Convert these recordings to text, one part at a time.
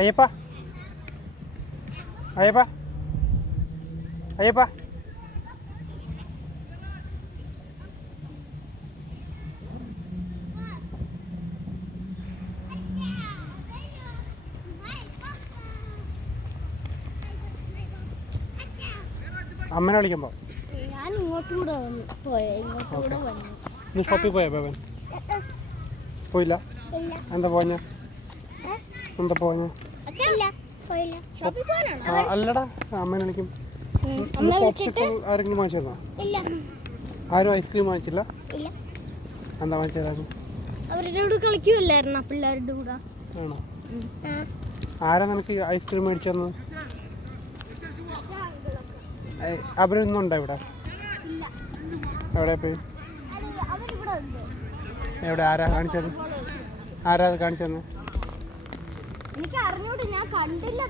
അയ്യപ്പ അയ്യപ്പ അയ്യപ്പ അമ്മനെ വിളിക്കുമ്പോ ഞാൻ ഇങ്ങോട്ടൂടെ വന്നു. നീ ഷോപ്പിൽ പോയാ ബേബൻ? പോയില്ല. എന്താ പോഞ്ഞ? എന്താ പോഞ്ഞ? അല്ലടാ അമ്മനെ വിളിക്കും. ആരെങ്കിലും വാങ്ങിച്ചതാ? ആരും ഐസ്ക്രീം വാങ്ങിച്ചില്ല? എന്താ വാങ്ങിച്ചതാ? അവരോട് കളിക്കുമല്ലായിരുന്ന പിള്ളേരുടെ കൂടെ. ആണോ? ആരാ നിനക്ക് ഐസ്ക്രീം മേടിച്ചു തന്നത്? അവരൊന്നുണ്ടോ ഇവിടെ? എവിടെ പോയി? എവിടെ? ആരാ കാണിച്ചത്? ആരാ അത് കാണിച്ചത്? എനിക്ക് അറിഞ്ഞൂടെ, ഞാൻ കണ്ടില്ല.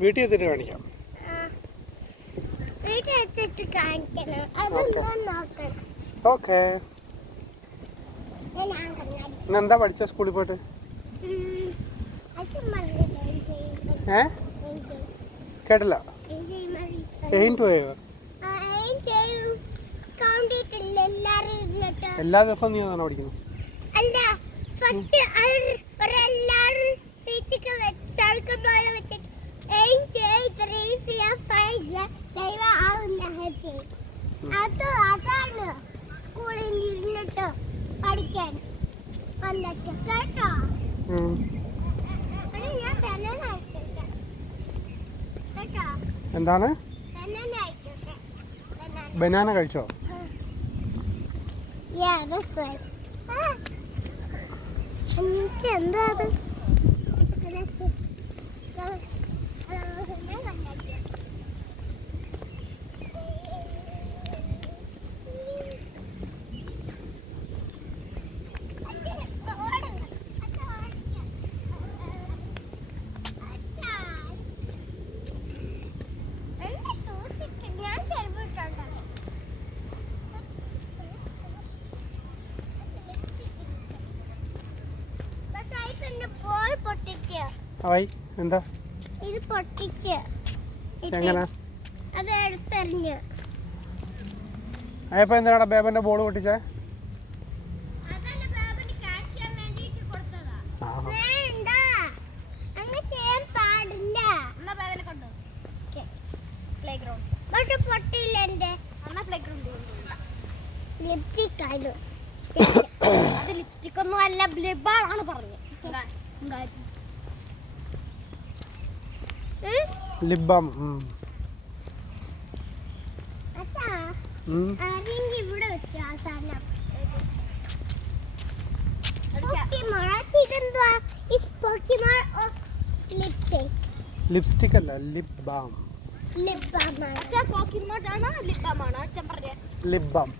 വീട്ടിൽ എത്തിയിട്ട് കാണിക്കാം. ഓക്കെ. എന്താ പഠിച്ച സ്കൂളിൽ പോയിട്ട്? കേട്ടില്ല. എല്ലാ ദിവസവും നീ അതാണോ പഠിക്കുന്നത്? എന്താണ്? ബനാന കഴിച്ചോ? എന്താ എന്താ ഇത് പൊട്ടിച്ച് എങ്ങനെ? അത് എടുത്തെറിഞ്ഞു. അയ്യപ്പ എന്തിനാടാ ബേബന്റെ ബോൾ പൊട്ടിച്ചേ? ലിപ്സ്റ്റിക് ഒന്നും അല്ല, ബ്ലിബാണ് പറഞ്ഞത്. ലിബാം. ലിപ്സ്റ്റിക് അല്ല, ലിപ് ബാം. Lip balm.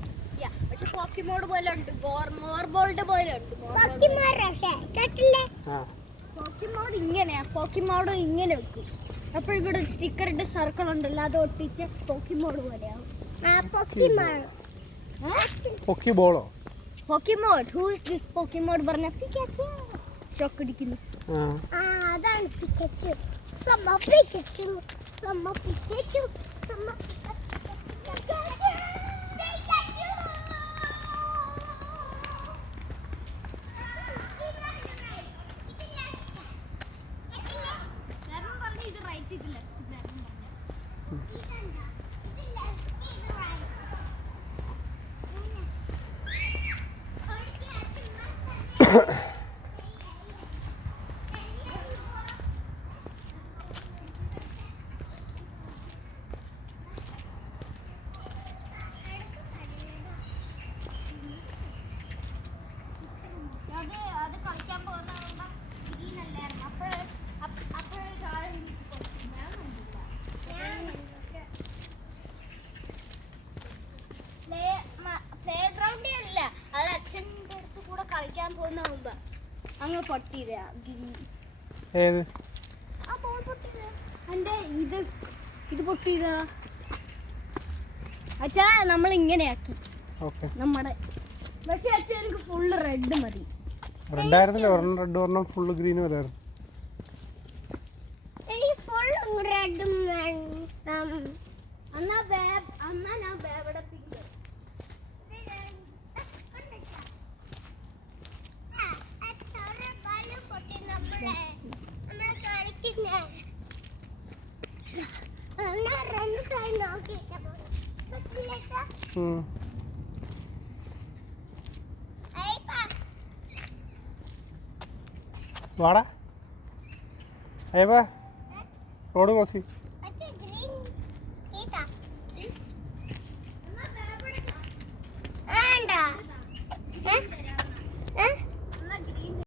പോക്കിമോഡ് പോലെ ഉണ്ട്, മോർബോൾഡ് പോലെ ഉണ്ട്. പോക്കിമോഡ് ഇങ്ങനെയാ, പോക്കിമോഡ് ഇങ്ങനെ വെക്കും. അപ്പോൾ ഇവിടെ സ്റ്റിക്കറിന്റെ സർക്കിൾ ഉണ്ടല്ലോ, അത് ഒട്ടിച്ച് പോക്കിമോഡ് പോലെയാവും. പൊക്കി ബോളോ? പോക്കിമോഡ്. ഹൂ ഇസ് ദിസ് പോക്കിമോഡ് പറഞ്ഞ പിക്കാച്ചു. ഷോക്ക് അടിക്കുന്നു. അതാണ് പിക്കാച്ചു. സമ്മ പിക്കാച്ചു. സമ്മ പിക്കാച്ചു. സമ്മ അത് കളിക്കാൻ പോകുന്ന പ്ലേ ഗ്രൗണ്ടിൽ അല്ല, അത് അച്ഛൻ്റെ അടുത്ത് കൂടെ കളിക്കാൻ പോകുന്ന മുമ്പ് അങ്ങ് പൊട്ടിയത്. ഏത്? ആ ബോൾ പൊട്ടിയത്. എൻ്റെ ഇത് പൊട്ടിയതാ അച്ഛാ. നമ്മൾ ഇങ്ങനെയാക്കി നമ്മുടെ. പക്ഷെ അച്ഛൻ എനിക്ക് ഫുള്ള് റെഡ് മതി. റെഡ് ആയിരുന്നില്ല, ഒരെണ്ണം റെഡ് ഒരെണ്ണം ഫുള്ള് ഗ്രീനും അല്ലായിരുന്നു. വാടാ അയ്യപ്പാ, റോഡ് ക്രോസ് ചെയ്യും.